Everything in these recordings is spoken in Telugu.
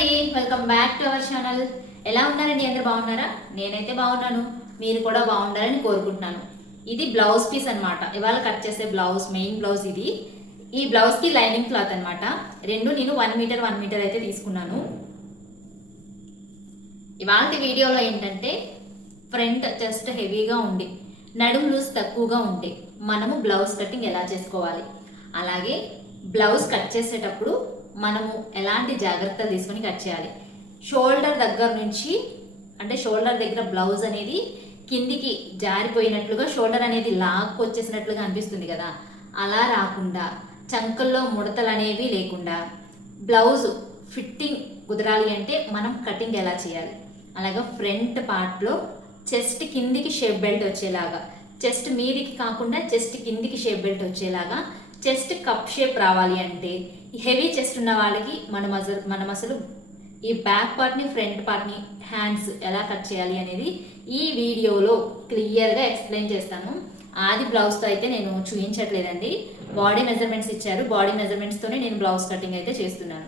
అండి welcome back to our channel ఎలా ఉన్నారండి? అందరు బాగున్నారా? నేనైతే బాగున్నాను. మీరు కూడా బాగుండాలని కోరుకుంటున్నాను. ఇది బ్లౌజ్ పీస్ అనమాట ఇవాళ కట్ చేసే బ్లౌజ్ మెయిన్ బ్లౌజ్ ఇది. ఈ బ్లౌజ్కి లైనింగ్ క్లాత్ అనమాట రెండు నేను వన్ మీటర్ వన్ మీటర్ అయితే తీసుకున్నాను. ఇవాళ వీడియోలో ఏంటంటే ఫ్రంట్ జస్ట్ హెవీగా ఉండి నడుము లూజ్ తక్కువగా ఉంటే మనము బ్లౌజ్ కటింగ్ ఎలా చేసుకోవాలి? అలాగే బ్లౌజ్ కట్ చేసేటప్పుడు మనము ఎలాంటి జాగ్రత్త తీసుకొని కట్ చేయాలి. షోల్డర్ దగ్గర నుంచి అంటే షోల్డర్ దగ్గర బ్లౌజ్ అనేది కిందికి జారిపోయినట్లుగా షోల్డర్ అనేది లాక్కు వచ్చేసినట్లుగా అనిపిస్తుంది కదా. అలా రాకుండా చంకల్లో ముడతలు అనేవి లేకుండా బ్లౌజ్ ఫిట్టింగ్ కుదరాలి అంటే మనం కటింగ్ ఎలా చేయాలి? అలాగే ఫ్రంట్ పార్ట్లో చెస్ట్ కిందికి షేప్ బెల్ట్ వచ్చేలాగా చెస్ట్ మీదికి కాకుండా చెస్ట్ కిందికి షేప్ బెల్ట్ వచ్చేలాగా చెస్ట్ కప్ షేప్ రావాలి అంటే హెవీ చెస్ట్ ఉన్న వాళ్ళకి మనం అసలు మనం అసలు ఈ బ్యాక్ పార్ట్ని ఫ్రంట్ పార్ట్ని హ్యాండ్స్ ఎలా కట్ చేయాలి అనేది ఈ వీడియోలో క్లియర్గా ఎక్స్ప్లెయిన్ చేస్తాను. ఆది బ్లౌజ్తో అయితే నేను చూపించట్లేదండి బాడీ మెజర్మెంట్స్ ఇచ్చారు. బాడీ మెజర్మెంట్స్తోనే నేను బ్లౌజ్ కటింగ్ అయితే చేస్తున్నాను.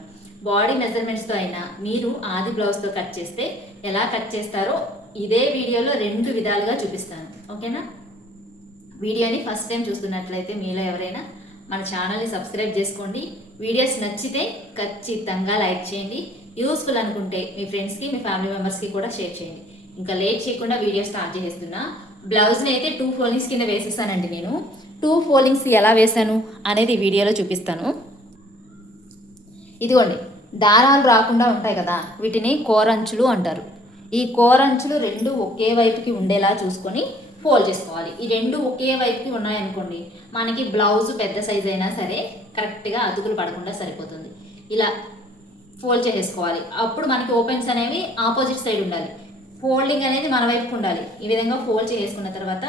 బాడీ మెజర్మెంట్స్తో అయినా మీరు ఆది బ్లౌజ్తో కట్ చేస్తే ఎలా కట్ చేస్తారో ఇదే వీడియోలో రెండు విధాలుగా చూపిస్తాను. ఓకేనా? వీడియోని ఫస్ట్ టైం చూస్తున్నట్లయితే మీలో ఎవరైనా మన ఛానల్ని సబ్స్క్రైబ్ చేసుకోండి. వీడియోస్ నచ్చితే ఖచ్చితంగా లైక్ చేయండి. యూస్ఫుల్ అనుకుంటే మీ ఫ్రెండ్స్కి మీ ఫ్యామిలీ మెంబర్స్కి కూడా షేర్ చేయండి. ఇంకా లేట్ చేయకుండా వీడియో స్టార్ట్ చేసేస్తున్నా బ్లౌజ్ని అయితే టూ ఫోల్డింగ్స్ కింద వేసేసానండి నేను. టూ ఫోల్డింగ్స్ ఎలా వేసాను అనేది వీడియోలో చూపిస్తాను. ఇదిగోండి దారాలు రాకుండా ఉంటాయి కదా వీటిని కోరంచులు అంటారు. ఈ కోరంచులు రెండు ఒకే వైపుకి ఉండేలా చూసుకొని ఫోల్డ్ చేసుకోవాలి. ఈ రెండు ఒకే వైపుకి ఉన్నాయనుకోండి మనకి బ్లౌజ్ పెద్ద సైజ్ అయినా సరే కరెక్ట్గా అతుకులు పడకుండా సరిపోతుంది. ఇలా ఫోల్డ్ చేసేసుకోవాలి. అప్పుడు మనకి ఓపెన్స్ అనేవి ఆపోజిట్ సైడ్ ఉండాలి. ఫోల్డింగ్ అనేది మన వైపుకి ఉండాలి. ఈ విధంగా ఫోల్డ్ చేసుకున్న తర్వాత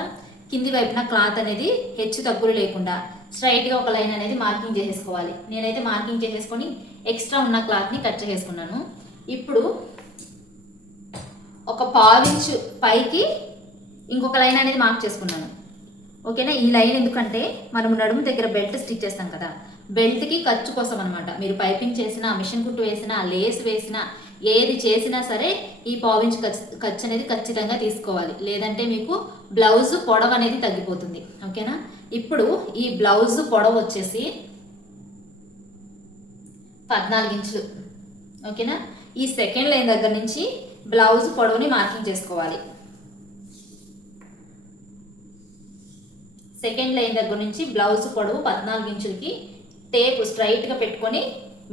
కింది వైపున క్లాత్ అనేది హెచ్చు తగ్గులు లేకుండా స్ట్రైట్గా ఒక లైన్ అనేది మార్కింగ్ చేసేసుకోవాలి. నేనైతే మార్కింగ్ చేసేసుకొని ఎక్స్ట్రా ఉన్న క్లాత్ని కట్ చేసుకున్నాను ఇప్పుడు ఒక పావించు పైకి ఇంకొక లైన్ అనేది మార్క్ చేసుకున్నాను. ఓకేనా ఈ లైన్ ఎందుకంటే మనం నడుము దగ్గర బెల్ట్ స్టిచ్ చేస్తాం కదా. బెల్ట్కి ఖర్చు కోసం అనమాట మీరు పైపింగ్ చేసినా మిషన్ కుట్టు వేసినా లేస్ వేసినా ఏది చేసినా సరే ఈ పావించ్ ఖర్చు ఖర్చు అనేది ఖచ్చితంగా తీసుకోవాలి. లేదంటే మీకు బ్లౌజ్ పొడవు అనేది తగ్గిపోతుంది. ఓకేనా ఇప్పుడు ఈ బ్లౌజ్ పొడవు వచ్చేసి పద్నాలుగు ఇంచులు. ఓకేనా ఈ సెకండ్ లైన్ దగ్గర నుంచి బ్లౌజ్ పొడవుని మార్కింగ్ చేసుకోవాలి. సెకండ్ లైన్ దగ్గర నుంచి బ్లౌజ్ పొడవు పద్నాలుగు ఇంచులకి టేప్ స్ట్రైట్గా పెట్టుకొని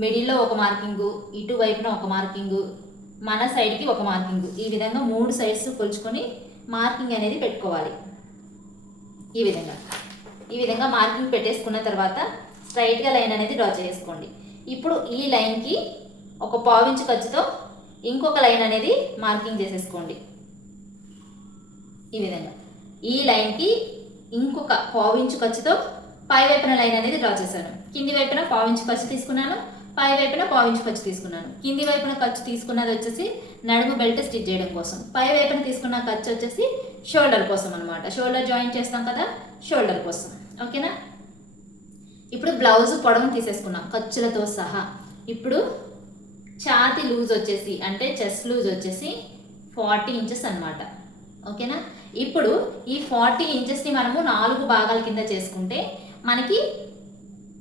మిడిల్లో ఒక మార్కింగు ఇటువైపున ఒక మార్కింగు మన సైడ్కి ఒక మార్కింగు. ఈ విధంగా మూడు సైడ్స్ కొలుచుకొని మార్కింగ్ అనేది పెట్టుకోవాలి. ఈ విధంగా. ఈ విధంగా మార్కింగ్ పెట్టేసుకున్న తర్వాత స్ట్రైట్గా లైన్ అనేది డ్రా చేసుకోండి. ఇప్పుడు ఈ లైన్కి ఒక పావించు ఖర్చుతో ఇంకొక లైన్ అనేది మార్కింగ్ చేసేసుకోండి. ఈ విధంగా. ఈ లైన్కి ఇంకొక పావించు ఖర్చుతో పై వైపున లైన్ అనేది డ్రా చేశాను. కింది వైపున పావించు ఖర్చు తీసుకున్నాను పై వైపున పావించు ఖర్చు తీసుకున్నాను. కింది వైపున ఖర్చు తీసుకున్నది వచ్చేసి నడుము బెల్ట్ స్టిచ్ చేయడం కోసం. పై వైపున తీసుకున్న ఖర్చు వచ్చేసి షోల్డర్ కోసం అనమాట షోల్డర్ జాయిన్ చేస్తాం కదా షోల్డర్ కోసం. ఓకేనా? ఇప్పుడు బ్లౌజ్ పొడవును తీసేసుకున్నాం. ఖర్చులతో సహా. ఇప్పుడు ఛాతి లూజ్ వచ్చేసి అంటే చెస్ట్ లూజ్ వచ్చేసి ఫార్టీ ఇంచెస్ అన్నమాట. ఓకేనా? ఇప్పుడు ఈ ఫార్టీ ఇంచెస్ని మనము నాలుగు భాగాల కింద చేసుకుంటే మనకి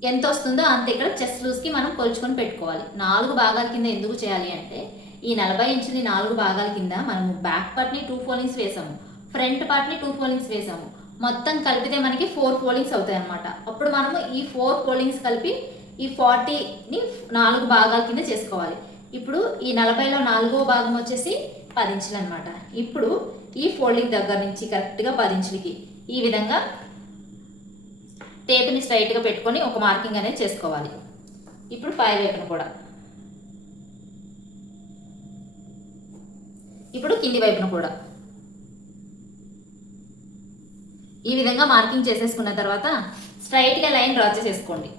ఎంత వస్తుందో అంత. ఇక్కడ చెస్ట్ లూజ్కి మనం కొలుచుకొని పెట్టుకోవాలి. నాలుగు భాగాల కింద ఎందుకు చేయాలి అంటే ఈ నలభై ఇంచుని నాలుగు భాగాల కింద మనము బ్యాక్ పార్ట్ని టూ ఫోలింగ్స్ వేసాము. ఫ్రంట్ పార్ట్ని టూ ఫోలింగ్స్ వేసాము. మొత్తం కలిపితే మనకి ఫోర్ ఫోల్డింగ్స్ అవుతాయి అనమాట అప్పుడు మనము ఈ ఫోర్ ఫోల్డింగ్స్ కలిపి ఈ ఫార్టీని నాలుగు భాగాల కింద చేసుకోవాలి. ఇప్పుడు ఈ నలభైలో నాలుగో భాగం వచ్చేసి పది ఇంచులు అనమాట ఇప్పుడు ఈ ఫోల్డింగ్ దగ్గర నుంచి కరెక్ట్గా పది ఇంచులకి ఈ విధంగా టేప్ని స్ట్రైట్గా పెట్టుకొని ఒక మార్కింగ్ అనేది చేసుకోవాలి. ఇప్పుడు పై వైపున కూడా. ఇప్పుడు కింది వైపున కూడా. ఈ విధంగా మార్కింగ్ చేసేసుకున్న తర్వాత స్ట్రైట్గా లైన్ డ్రా చేసేసుకోండి.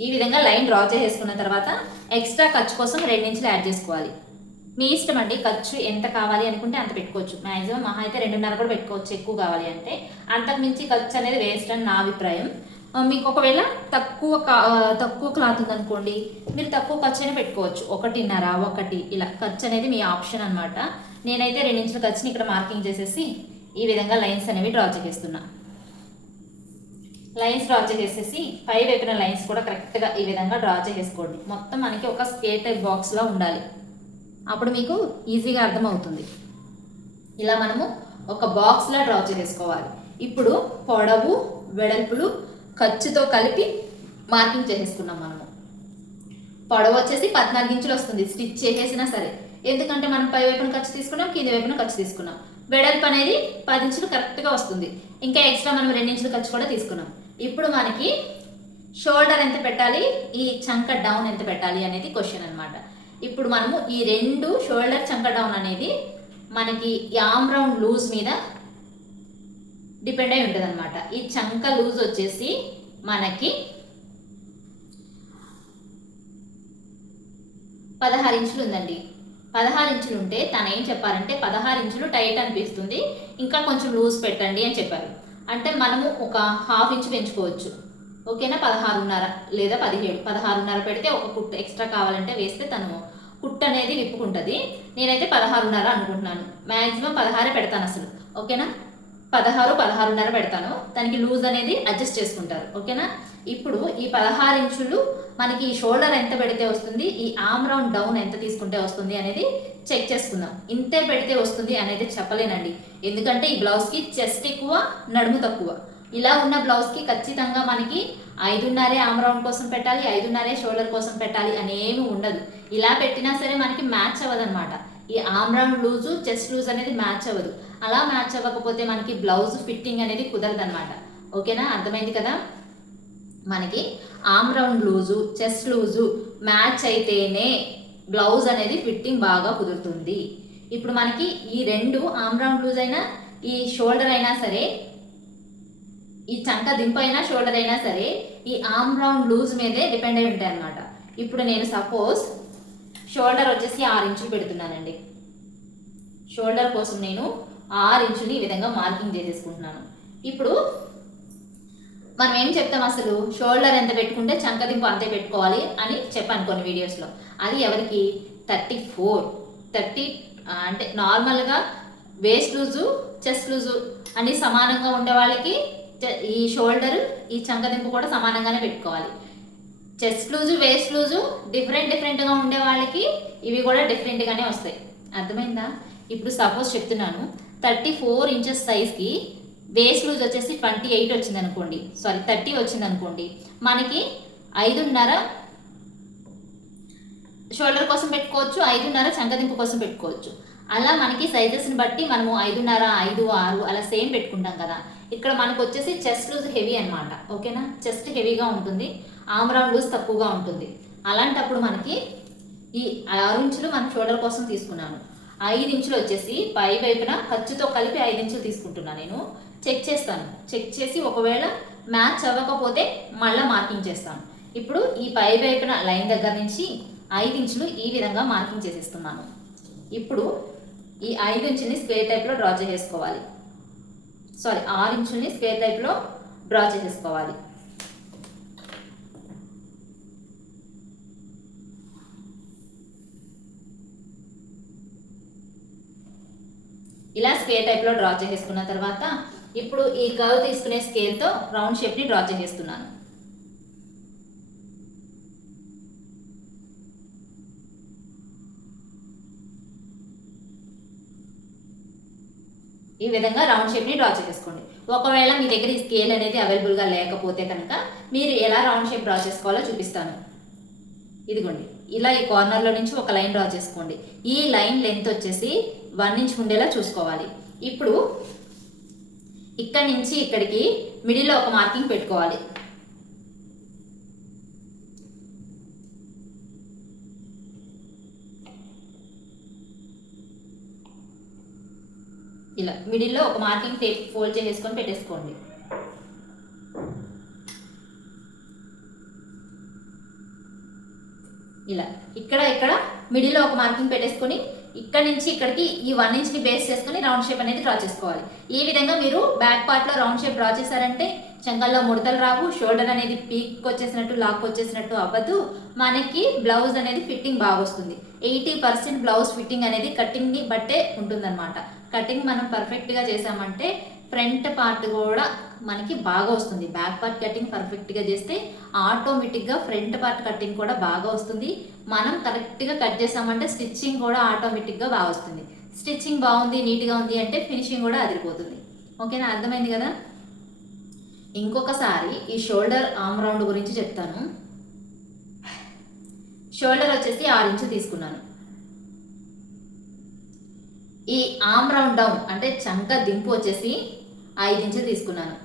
ఈ విధంగా లైన్ డ్రా చేసేసుకున్న తర్వాత ఎక్స్ట్రా ఖర్చు కోసం రెండించులు యాడ్ చేసుకోవాలి. మీ ఇష్టం అండి ఖర్చు ఎంత కావాలి అనుకుంటే అంత పెట్టుకోవచ్చు. మ్యాక్సిమం మహా అయితే రెండున్నర కూడా పెట్టుకోవచ్చు ఎక్కువ కావాలి అంటే. అంతకుమించి ఖర్చు అనేది వేస్ట్ అని నా అభిప్రాయం. మీకు ఒకవేళ తక్కువ కా- తక్కువ క్లాత్ ఉందనుకోండి మీరు తక్కువ ఖర్చు అయినా పెట్టుకోవచ్చు. ఒకటిన్నర ఒకటి ఇలా ఖర్చు అనేది మీ ఆప్షన్ అనమాట నేనైతే రెండించుల ఖర్చుని ఇక్కడ మార్కింగ్ చేసేసి ఈ విధంగా లైన్స్ అనేవి డ్రా చేసేస్తున్నాను లైన్స్ డ్రా చేసేసి పై వైపున లైన్స్ కూడా కరెక్ట్గా ఈ విధంగా డ్రా చేసేసుకోండి మొత్తం మనకి ఒక స్కేట్ టైప్ బాక్స్లో ఉండాలి. అప్పుడు మీకు ఈజీగా అర్థమవుతుంది. ఇలా మనము ఒక బాక్స్లో డ్రా చేసేసుకోవాలి ఇప్పుడు పొడవు వెడల్పులు ఖర్చుతో కలిపి మార్కింగ్ చేసేసుకున్నాం మనము. పొడవు వచ్చేసి పద్నాలుగు ఇంచులు వస్తుంది. స్టిచ్ చేసేసినా సరే. ఎందుకంటే మనం పై వైపున ఖర్చు తీసుకున్నాం కింది వైపున ఖర్చు తీసుకున్నాం. వెడల్పు అనేది పది ఇంచులు కరెక్ట్గా వస్తుంది. ఇంకా ఎక్స్ట్రా మనం రెండు ఇంచులు ఖర్చు కూడా తీసుకున్నాం. ఇప్పుడు మనకి షోల్డర్ ఎంత పెట్టాలి? ఈ చంక డౌన్ ఎంత పెట్టాలి అనేది క్వశ్చన్ అనమాట ఇప్పుడు మనము ఈ రెండు షోల్డర్ చంక డౌన్ అనేది మనకి యామ్ రౌండ్ లూజ్ మీద డిపెండ్ అయి ఉంటుంది అనమాట ఈ చంక లూజ్ వచ్చేసి మనకి పదహారు ఇంచులు ఉందండి. పదహారు ఇంచులు ఉంటే తను ఏం చెప్పారంటే పదహారు ఇంచులు టైట్ అనిపిస్తుంది. ఇంకా కొంచెం లూజ్ పెట్టండి అని చెప్పారు. అంటే మనము ఒక హాఫ్ ఇంచ్ పెంచుకోవచ్చు. ఓకేనా పదహారున్నర లేదా పదిహేడు. పదహారున్నర పెడితే ఒక కుట్టు ఎక్స్ట్రా కావాలంటే వేస్తే తను కుట్టు అనేది విప్పుకుంటుంది. నేనైతే పదహారున్నర అనుకుంటున్నాను. మ్యాక్సిమం పదహారే పెడతాను అసలు. ఓకేనా పదహారు పదహారున్నర పెడతాను. దానికి లూజ్ అనేది అడ్జస్ట్ చేసుకుంటారు. ఓకేనా ఇప్పుడు ఈ పదహారు ఇంచులు మనకి ఈ షోల్డర్ ఎంత పెడితే వస్తుంది? ఈ ఆమ్ రౌండ్ డౌన్ ఎంత తీసుకుంటే వస్తుంది అనేది చెక్ చేసుకుందాం. ఇంతే పెడితే వస్తుంది అనేది చెప్పలేనండి. ఎందుకంటే ఈ బ్లౌజ్కి చెస్ట్ ఎక్కువ నడుము తక్కువ. ఇలా ఉన్న బ్లౌజ్కి ఖచ్చితంగా మనకి ఐదున్నరే ఆమ్ రౌండ్ కోసం పెట్టాలి ఐదున్నరే షోల్డర్ కోసం పెట్టాలి అనేమి ఉండదు. ఇలా పెట్టినా సరే మనకి మ్యాచ్ అవ్వదన్నమాట. ఈ arm round loose chest loose అనేది మ్యాచ్ అవ్వదు. అలా మ్యాచ్ అవ్వకపోతే మనకి బ్లౌజ్ ఫిట్టింగ్ అనేది కుదరదు అనమాట ఓకేనా? అర్థమైంది కదా? మనకి arm round loose chest loose match అయితేనే బ్లౌజ్ అనేది ఫిట్టింగ్ బాగా కుదురుతుంది. ఇప్పుడు మనకి ఈ రెండు ఆమ్ రౌండ్ లూజ్ అయినా ఈ షోల్డర్ అయినా సరే ఈ చంక దింప అయినా షోల్డర్ అయినా సరే ఈ ఆమ్ రౌండ్ లూజ్ మీదే డిపెండ్ అయి ఉంటాయి అనమాట ఇప్పుడు నేను సపోజ్ షోల్డర్ వచ్చేసి ఆరు ఇంచులు పెడుతున్నానండి. షోల్డర్ కోసం నేను ఆరు ఇంచులు ఈ విధంగా మార్కింగ్ చేసేసుకుంటున్నాను. ఇప్పుడు మనం ఏం చెప్తాం అసలు? షోల్డర్ ఎంత పెట్టుకుంటే చంకదింపు అంతే పెట్టుకోవాలి అని చెప్పాను కొన్ని వీడియోస్లో. అది ఎవరికి? Thirty four. థర్టీ అంటే నార్మల్గా వేస్ట్ లూజు చెస్ట్ లూజు అన్ని సమానంగా ఉండే వాళ్ళకి ఈ షోల్డర్ ఈ చంకదింపు కూడా సమానంగానే పెట్టుకోవాలి. Chest loose waist loose different డిఫరెంట్గా ఉండే వాళ్ళకి ఇవి కూడా డిఫరెంట్గానే వస్తాయి. అర్థమైందా? ఇప్పుడు సపోజ్ చెప్తున్నాను థర్టీ ఫోర్ ఇంచెస్ సైజ్కి వేస్ట్ లూజ్ వచ్చేసి ట్వంటీ ఎయిట్ వచ్చింది అనుకోండి సారీ థర్టీ వచ్చింది అనుకోండి మనకి ఐదున్నర షోల్డర్ కోసం పెట్టుకోవచ్చు ఐదున్నర చంకదింపు కోసం పెట్టుకోవచ్చు. అలా మనకి సైజెస్ని బట్టి మనము ఐదున్నర ఐదు ఆరు అలా సేమ్ పెట్టుకుంటాం కదా. ఇక్కడ మనకు వచ్చేసి చెస్ట్ లూజ్ హెవీ అనమాట ఓకేనా చెస్ట్ హెవీగా ఉంటుంది. ఆమ్రౌండ్ లూజ్ తక్కువగా ఉంటుంది. అలాంటప్పుడు మనకి ఈ ఆరు ఇంచులు మన షోల్డర్ కోసం తీసుకున్నాను. ఐదు ఇంచులు వచ్చేసి పై వైపున ఖర్చుతో కలిపి ఐదు ఇంచులు తీసుకుంటున్నాను నేను. చెక్ చేస్తాను. చెక్ చేసి ఒకవేళ మ్యాచ్ అవ్వకపోతే మళ్ళీ మార్కింగ్ చేస్తాను. ఇప్పుడు ఈ పై వైపున లైన్ దగ్గర నుంచి ఐదు ఇంచులు ఈ విధంగా మార్కింగ్ చేసేస్తున్నాను. ఇప్పుడు ఈ ఐదు ఇంచుని స్క్వేర్ టైప్లో డ్రా చేసేసుకోవాలి. సారీ ఆరు ఇంచుల్ని స్క్వేర్ టైప్లో డ్రా చేసేసుకోవాలి. ఇలా స్క్వేర్ టైప్లో డ్రా చేసేసుకున్న తర్వాత ఇప్పుడు ఈ కర్వ్ తీసుకునే స్కేల్తో రౌండ్ షేప్ని డ్రా చేసేస్తున్నాను ఈ విధంగా రౌండ్ షేప్ని డ్రా చేసుకోండి ఒకవేళ మీ దగ్గర ఈ స్కేల్ అనేది అవైలబుల్గా లేకపోతే కనుక మీరు ఎలా రౌండ్ షేప్ డ్రా చేసుకోవాలో చూపిస్తాను. ఇదిగోండి ఇలా ఈ కార్నర్లో నుంచి ఒక లైన్ డ్రా చేసుకోండి. ఈ లైన్ లెంత్ వచ్చేసి వన్ ఇంచ్ ఉండేలా చూసుకోవాలి. ఇప్పుడు ఇక్కడి నుంచి ఇక్కడికి మిడిల్లో ఒక మార్కింగ్ పెట్టుకోవాలి. ఇలా మిడిల్లో ఒక మార్కింగ్ టేప్ ఫోల్డ్ చేసేసుకొని పెట్టేసుకోండి. ఇలా ఇక్కడ ఇక్కడ మిడిల్లో ఒక మార్కింగ్ పెట్టేసుకొని ఇక్కడ నుంచి ఇక్కడికి ఈ వన్ ఇంచ్ని బేస్ చేసుకుని రౌండ్ షేప్ అనేది డ్రా చేసుకోవాలి. ఈ విధంగా మీరు బ్యాక్ పార్ట్లో రౌండ్ షేప్ డ్రా చేశారంటే చంకల్లో ముడతలు రావు షోల్డర్ అనేది పీక్ వచ్చేసినట్టు లాక్ వచ్చేసినట్టు అవ్వదు. మనకి బ్లౌజ్ అనేది ఫిట్టింగ్ బాగా వస్తుంది. ఎయిటీ పర్సెంట్ బ్లౌజ్ ఫిట్టింగ్ అనేది కటింగ్ని బట్టే ఉంటుందన్నమాట. కటింగ్ మనం పర్ఫెక్ట్గా చేసామంటే ఫ్రంట్ పార్ట్ కూడా మనకి బాగా వస్తుంది. బ్యాక్ పార్ట్ కటింగ్ పర్ఫెక్ట్గా చేస్తే ఆటోమేటిక్గా ఫ్రంట్ పార్ట్ కటింగ్ కూడా బాగా వస్తుంది. మనం కరెక్ట్గా కట్ చేసామంటే స్టిచ్చింగ్ కూడా ఆటోమేటిక్గా బాగా వస్తుంది. స్టిచ్చింగ్ బాగుంది నీట్గా ఉంది అంటే ఫినిషింగ్ కూడా అదిరిపోతుంది. ఓకేనా అర్థమైంది కదా? ఇంకొకసారి ఈ షోల్డర్ ఆమ్ రౌండ్ గురించి చెప్తాను. షోల్డర్ వచ్చేసి ఆరు ఇంచు తీసుకున్నాను. ఈ ఆమ్ రౌండ్ డౌన్ అంటే చంక దింపు వచ్చేసి ఐదు ఇంచులు తీసుకున్నాను.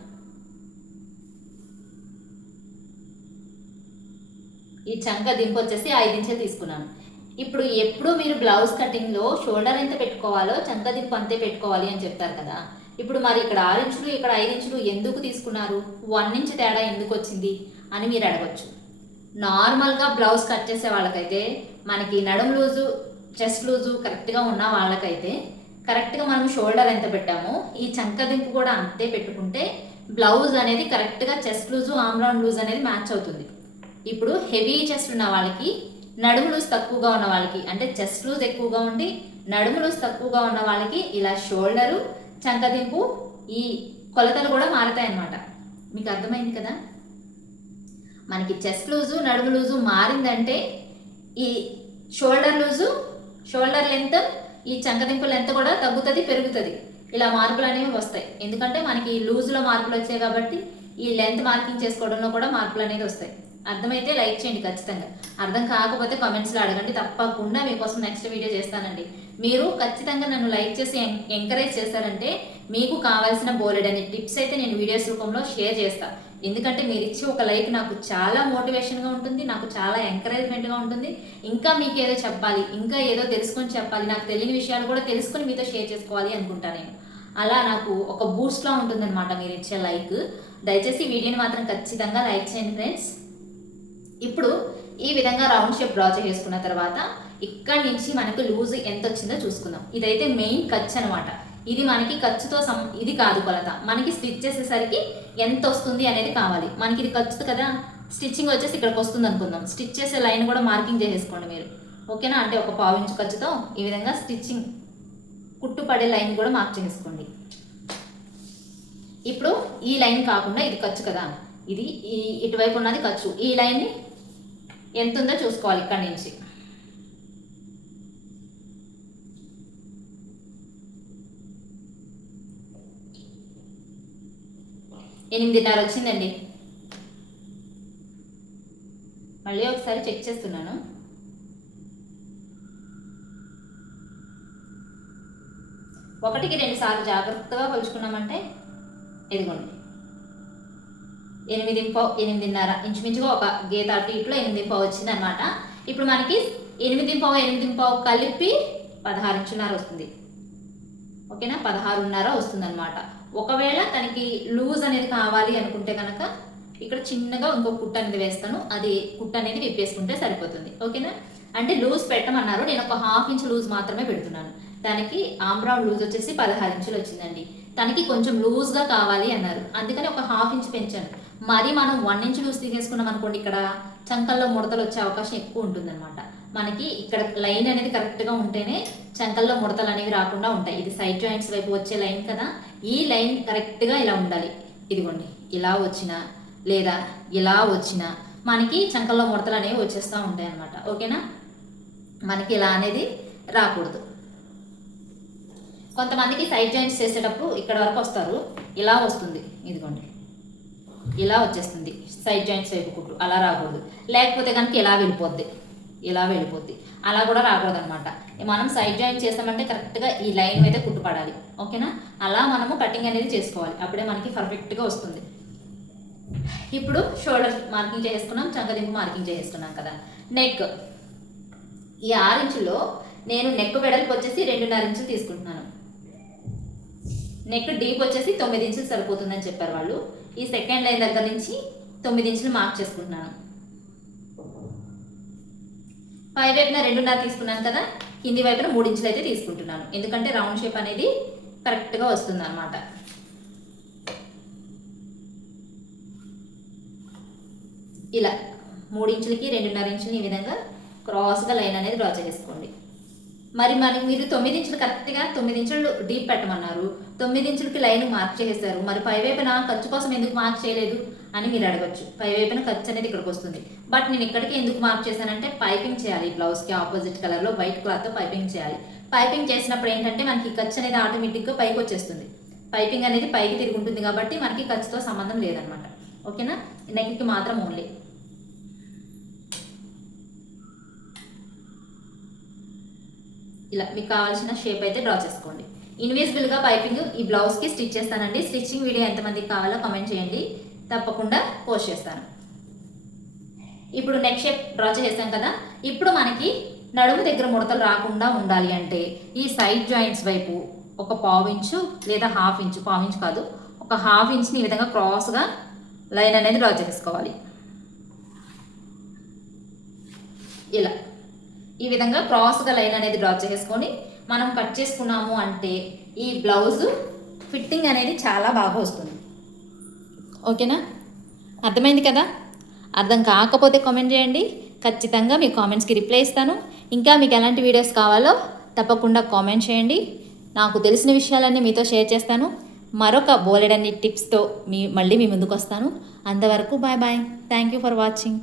ఈ చంక దింపు వచ్చేసి ఐదు ఇంచులు తీసుకున్నాను. ఇప్పుడు ఎప్పుడు మీరు బ్లౌజ్ కటింగ్లో షోల్డర్ ఎంత పెట్టుకోవాలో చంక దింపు అంతే పెట్టుకోవాలి అని చెప్తారు కదా. ఇప్పుడు మరి ఇక్కడ ఆరు ఇంచులు ఇక్కడ ఐదు ఇంచులు ఎందుకు తీసుకున్నారు? వన్ ఇంచ్ తేడా ఎందుకు వచ్చింది అని మీరు అడగచ్చు. నార్మల్గా బ్లౌజ్ కట్ చేసే వాళ్ళకైతే మనకి నడుము లూజు చెస్ట్ లూజు కరెక్ట్గా ఉన్న వాళ్ళకైతే కరెక్ట్గా మనం షోల్డర్ ఎంత పెట్టామో ఈ చంక దింపు కూడా అంతే పెట్టుకుంటే బ్లౌజ్ అనేది కరెక్ట్గా chest loose arm round loose అనేది మ్యాచ్ అవుతుంది. ఇప్పుడు హెవీ చెస్ట్ ఉన్న వాళ్ళకి నడుము లూజ్ తక్కువగా ఉన్న వాళ్ళకి అంటే చెస్ట్ లూజ్ ఎక్కువగా ఉండి నడుము లూజ్ తక్కువగా ఉన్న వాళ్ళకి ఇలా షోల్డరు చంకదింపు ఈ కొలతలు కూడా మారుతాయి అన్నమాట మీకు అర్థమైంది కదా? మనకి చెస్ట్ లూజు నడుము లూజు మారిందంటే ఈ షోల్డర్ లూజు షోల్డర్ లెంత్ ఈ చంకదింపు లెంత్ కూడా తగ్గుతుంది పెరుగుతుంది. ఇలా మార్పులు అనేవి వస్తాయి. ఎందుకంటే మనకి లూజ్లో మార్పులు వచ్చాయి కాబట్టి ఈ లెంత్ మార్కింగ్ చేసుకోవడంలో కూడా మార్పులు అనేది వస్తాయి. అర్థమైతే లైక్ చేయండి ఖచ్చితంగా. అర్థం కాకపోతే కామెంట్స్లో అడగండి. తప్పకుండా మీకోసం నెక్స్ట్ వీడియో చేస్తానండి. మీరు ఖచ్చితంగా నన్ను లైక్ చేసి ఎం- ఎంకరేజ్ చేశారంటే మీకు కావాల్సిన బోలెడ్ అనే టిప్స్ అయితే నేను వీడియోస్ రూపంలో షేర్ చేస్తాను ఎందుకంటే మీరు ఇచ్చి ఒక లైక్ నాకు చాలా మోటివేషన్గా ఉంటుంది నాకు చాలా ఎంకరేజ్మెంట్గా ఉంటుంది. ఇంకా మీకు ఏదో చెప్పాలి ఇంకా ఏదో తెలుసుకొని చెప్పాలి నాకు తెలియని విషయాలు కూడా తెలుసుకొని మీతో షేర్ చేసుకోవాలి అనుకుంటా నేను. అలా నాకు ఒక బూస్ట్లా ఉంటుందన్నమాట మీరు ఇచ్చే లైక్. దయచేసి వీడియోని మాత్రం ఖచ్చితంగా లైక్ చేయండి ఫ్రెండ్స్. ఇప్పుడు ఈ విధంగా రౌండ్ షేప్ డ్రా చేసుకున్న తర్వాత ఇక్కడ నుంచి మనకు లూజ్ ఎంత వచ్చిందో చూసుకుందాం. ఇదైతే మెయిన్ ఖర్చు అనమాట ఇది మనకి ఖర్చుతో సం ఇది కాదు కొలత. మనకి స్టిచ్ చేసేసరికి ఎంత వస్తుంది అనేది కావాలి. మనకి ఇది ఖర్చు కదా? స్టిచ్చింగ్ వచ్చేసి ఇక్కడికి వస్తుంది అనుకుందాం. స్టిచ్ చేసే లైన్ కూడా మార్కింగ్ చేసేసుకోండి మీరు. ఓకేనా? అంటే ఒక పావు ఇంచు ఖర్చుతో ఈ విధంగా స్టిచ్చింగ్ కుట్టు పడే లైన్ కూడా మార్క్ చేసుకోండి ఇప్పుడు ఈ లైన్ కాకుండా ఇది ఖర్చు కదా? ఇది ఈ ఇటువైపు ఉన్నది ఖర్చు ఈ లైన్ని ఎంత ఉందో చూసుకోవాలి ఇక్కడి నుంచి. ఎనిమిదిన్నర వచ్చిందండి. మళ్ళీ ఒకసారి చెక్ చేస్తున్నాను. ఒకటికి రెండు సార్లు జాగ్రత్తగా కొలుచుకున్నామంటే ఇదిగోండి ఎనిమిది పావు ఎనిమిదిన్నర ఇంచుమించుగా ఒక గీత అటు ఇట్లో ఎనిమిది పావు వచ్చిందనమాట ఇప్పుడు మనకి ఎనిమిది పావు ఎనిమిది పావు కలిపి పదహారు ఇంచున్నర వస్తుంది. ఓకేనా? పదహారున్నర వస్తుందన్నమాట. ఒకవేళ తనకి లూజ్ అనేది కావాలి అనుకుంటే కనుక ఇక్కడ చిన్నగా ఇంకో కుట్ట అనేది వేస్తాను. అది కుట్ట అనేది విప్పేసుకుంటే సరిపోతుంది. ఓకేనా? అంటే లూజ్ పెట్టమన్నారు. నేను ఒక హాఫ్ ఇంచ్ లూజ్ మాత్రమే పెడుతున్నాను. దానికి ఆమ్రామ్ లూజ్ వచ్చేసి పదహారు ఇంచులు వచ్చిందండి. తనకి కొంచెం లూజ్గా కావాలి అన్నారు. అందుకని ఒక హాఫ్ ఇంచ్ పెంచాను. మరి మనం వన్ ఇంచ్ లూజ్ తీసేసుకున్నాం అనుకోండి ఇక్కడ చంకల్లో ముడతలు వచ్చే అవకాశం ఎక్కువ ఉంటుందన్నమాట. మనకి ఇక్కడ లైన్ అనేది కరెక్ట్గా ఉంటేనే చంకల్లో ముడతలు అనేవి రాకుండా ఉంటాయి. ఇది సైడ్ జాయింట్స్ వైపు వచ్చే లైన్ కదా ఈ లైన్ కరెక్ట్గా ఇలా ఉండాలి. ఇదిగోండి ఇలా వచ్చినా లేదా ఇలా వచ్చిన మనకి చంకల్లో ముడతలు అనేవి వచ్చేస్తూ ఉంటాయి అన్నమాట. ఓకేనా? మనకి ఇలా అనేది రాకూడదు. కొంతమందికి సైడ్ జాయింట్స్ చేసేటప్పుడు ఇక్కడ వరకు వస్తారు. ఇలా వస్తుంది. ఇదిగోండి. ఇలా వచ్చేస్తుంది. సైడ్ జాయింట్స్ వైపు కుట్టు. అలా రాకూడదు. లేకపోతే కనుక ఇలా వెళ్ళిపోద్ది. ఇలా వెళ్ళిపోద్ది. అలా కూడా రాకూడదు అనమాట మనం సైడ్ జాయింట్ చేసామంటే కరెక్ట్గా ఈ లైన్ మీద కుట్టు పడాలి ఓకేనా? అలా మనము కటింగ్ అనేది చేసుకోవాలి. అప్పుడే మనకి పర్ఫెక్ట్గా వస్తుంది. ఇప్పుడు షోల్డర్ మార్కింగ్ చేసుకున్నాం చంకదింపు మార్కింగ్ చేసుకున్నాం కదా. నెక్ ఈ ఆరు ఇంచులో నేను నెక్ వెడల్పు వచ్చేసి రెండున్నర ఇంచులు తీసుకుంటున్నాను. నెక్ డీప్ వచ్చేసి తొమ్మిది ఇంచులు సరిపోతుందని చెప్పారు వాళ్ళు. ఈ సెకండ్ లైన్ దగ్గర నుంచి తొమ్మిది ఇంచులు మార్క్ చేసుకుంటున్నాను. పై వైపున రెండున్నర తీసుకున్నాను కదా కింది వైపున మూడు ఇంచులు అయితే తీసుకుంటున్నాను. ఎందుకంటే రౌండ్ షేప్ అనేది కరెక్ట్గా వస్తుంది అనమాట ఇలా మూడు ఇంచులకి రెండున్నర ఇంచులు ఈ విధంగా క్రాస్గా లైన్ అనేది డ్రా చేసుకోండి. మరి మరి మీరు తొమ్మిది ఇంచులు కరెక్ట్గా తొమ్మిది ఇంచులు డీప్ పెట్టమన్నారు. తొమ్మిది ఇంచులకి లైన్ మార్క్ చేసేసారు మరి పైవైపున ఖర్చు కోసం ఎందుకు మార్క్ చేయలేదు అని మీరు అడగచ్చు. పై వైపున ఖర్చు అనేది ఇక్కడికి వస్తుంది. బట్ నేను ఇక్కడికి ఎందుకు మార్క్ చేశానంటే పైపింగ్ చేయాలి. బ్లౌజ్కి ఆపోజిట్ కలర్లో వైట్ క్లాత్తో పైపింగ్ చేయాలి. పైపింగ్ చేసినప్పుడు ఏంటంటే మనకి ఖర్చు అనేది ఆటోమేటిక్గా పైకి వచ్చేస్తుంది. పైపింగ్ అనేది పైకి తిరుగుంటుంది కాబట్టి మనకి ఖర్చుతో సంబంధం లేదనమాట ఓకేనా? నెక్కి మాత్రం ఓన్లీ. ఇలా మీకు కావాల్సిన షేప్ అయితే డ్రా చేసుకోండి. ఇన్విజిబుల్గా పైపింగ్ ఈ బ్లౌజ్కి స్టిచ్ చేస్తానండి. స్టిచ్చింగ్ వీడియో ఎంతమందికి కావాలో కమెంట్ చేయండి. తప్పకుండా పోస్ట్ చేస్తాను. ఇప్పుడు నెక్ షేప్ డ్రా చేసాం కదా. ఇప్పుడు మనకి నడుము దగ్గర ముడతలు రాకుండా ఉండాలి అంటే ఈ సైడ్ జాయింట్స్ వైపు ఒక పావు ఇంచు లేదా హాఫ్ ఇంచు పావు ఇంచు కాదు ఒక హాఫ్ ఇంచ్ని ఈ విధంగా క్రాస్గా లైన్ అనేది డ్రా చేసుకోవాలి. ఇలా. ఈ విధంగా క్రాస్గా లైన్ అనేది డ్రా చేసుకొని మనం కట్ చేసుకున్నాము అంటే ఈ బ్లౌజ్ ఫిట్టింగ్ అనేది చాలా బాగా వస్తుంది. ఓకేనా? అర్థమైంది కదా? అర్థం కాకపోతే కామెంట్ చేయండి. ఖచ్చితంగా మీ కామెంట్స్కి రిప్లై ఇస్తాను. ఇంకా మీకు ఎలాంటి వీడియోస్ కావాలో తప్పకుండా కామెంట్ చేయండి. నాకు తెలిసిన విషయాలన్నీ మీతో షేర్ చేస్తాను. మరొక బోలెడన్ని టిప్స్తో మీ మళ్ళీ మీ ముందుకు వస్తాను అంతవరకు bye bye. Thank you for watching